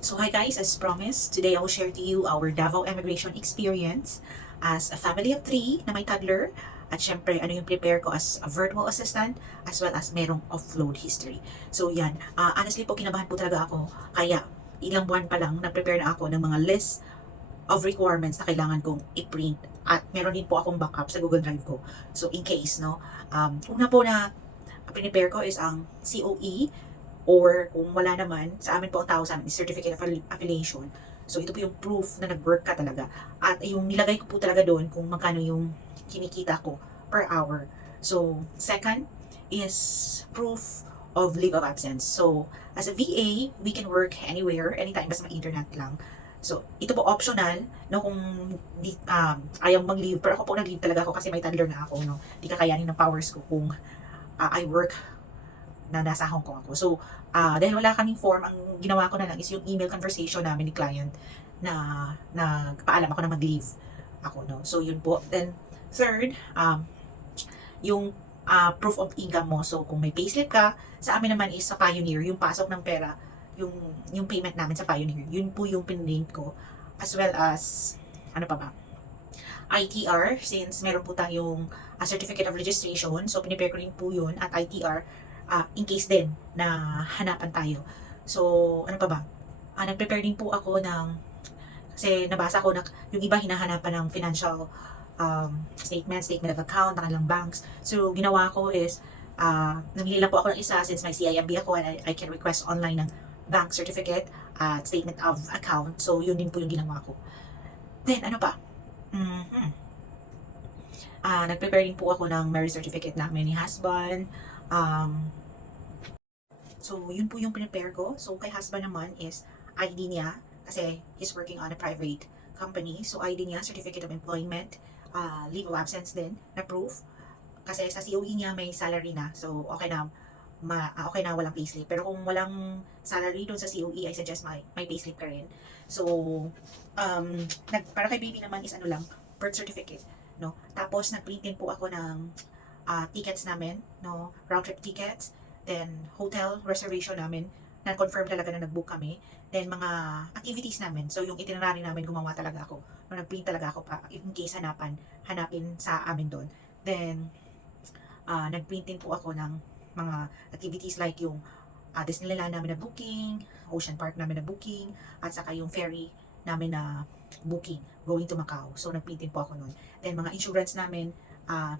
So hi guys, as promised, today I will share to you our Davao immigration experience as a family of 3 na may toddler at syempre ano yung prepare ko as a virtual assistant as well as merong offload history. So yan, honestly po kinabahan po talaga ako kaya ilang buwan pa lang na-prepare na ako ng mga list of requirements na kailangan kong i-print at meron din po akong backup sa Google Drive ko. So in case, no, una po na prepare ko is ang COE or kung wala naman, sa amin po ang tawag sa amin is Certificate of Affiliation. So ito po yung proof na nag-work ka talaga. At yung nilagay ko po talaga doon kung magkano yung kinikita ko per hour. So second is proof of leave of absence. So as a VA, we can work anywhere, anytime, basta may-internet lang. So, ito po optional, no, kung ayaw mag-leave. Pero ako po nag-leave talaga ako kasi may toddler na ako, no. Di kakayanin ng powers ko kung I work na nasa Hong Kong ako. So, dahil wala kaming form, ang ginawa ko na lang is yung email conversation namin ni client na nagpaalam ako na mag-leave ako, no. So, yun po. Then, third, yung proof of income mo. So, kung may payslip ka, sa amin naman is sa Pioneer, yung pasok ng pera, yung payment namin sa Pioneer, yun po yung pinlink ko. As well as, ano pa ba? ITR, since meron po tayong certificate of registration, so pinipare ko rin po yun at ITR, in case din na hanapan tayo. So, ano pa ba? Nag-prepare din po ako kasi nabasa ko na yung iba hinahanapan ng financial statement of account ng kanilang banks. So, ginawa ko is, namili lang po ako ng isa since may CIMB ako and I can request online ng bank certificate at statement of account. So, yun din po yung ginawa ko. Then, ano pa? Nag-prepare din po ako ng marriage certificate namin ni husband. So, yun po yung prepare ko. So, kay husband naman is ID niya kasi he's working on a private company. So, ID niya, certificate of employment, leave of absence din na proof. Kasi sa COE niya may salary na. So, okay na, okay na walang payslip. Pero kung walang salary doon sa COE, I suggest may payslip ka rin. So, para kay baby naman is ano lang, birth certificate, no? Tapos, nag-print din po ako ng tickets namin, no? Round trip tickets, then hotel reservation namin, na-confirm talaga na nag-book kami, then mga activities namin. So, yung itinerary namin, gumawa talaga ako. No, nag-print talaga ako pa, in case hanapin sa amin doon. Then, nag-print din po ako ng mga activities like yung Disneyland namin na booking, Ocean Park namin na booking, at saka yung ferry namin na booking, going to Macau. So, nag-print din po ako nun. Then, mga insurance namin,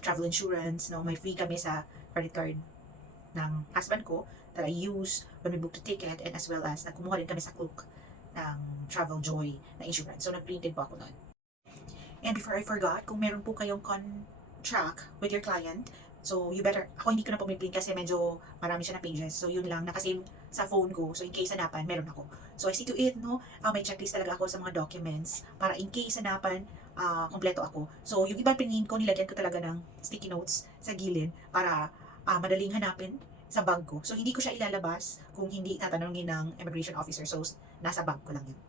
travel insurance, no, may free kami sa credit card ng husband ko that I use when we book the ticket, and as well as nagkumuha rin kami sa Klook ng Travel Joy na insurance. So, nag-print din po ako nun. And before I forgot, kung meron po kayong contract with your client, so you better, ako hindi ko na po print kasi medyo marami siya na pages. So yun lang, nakasave sa phone ko. So in case hanapan, meron ako. So I see to it, no, may checklist talaga ako sa mga documents para in case hanapan, kompleto ako. So yung ibang pinin ko, nilagyan ko talaga ng sticky notes sa gilid para madaling hanapin sa bag ko. So hindi ko siya ilalabas kung hindi tatanungin ng immigration officer. So nasa bag ko lang yun.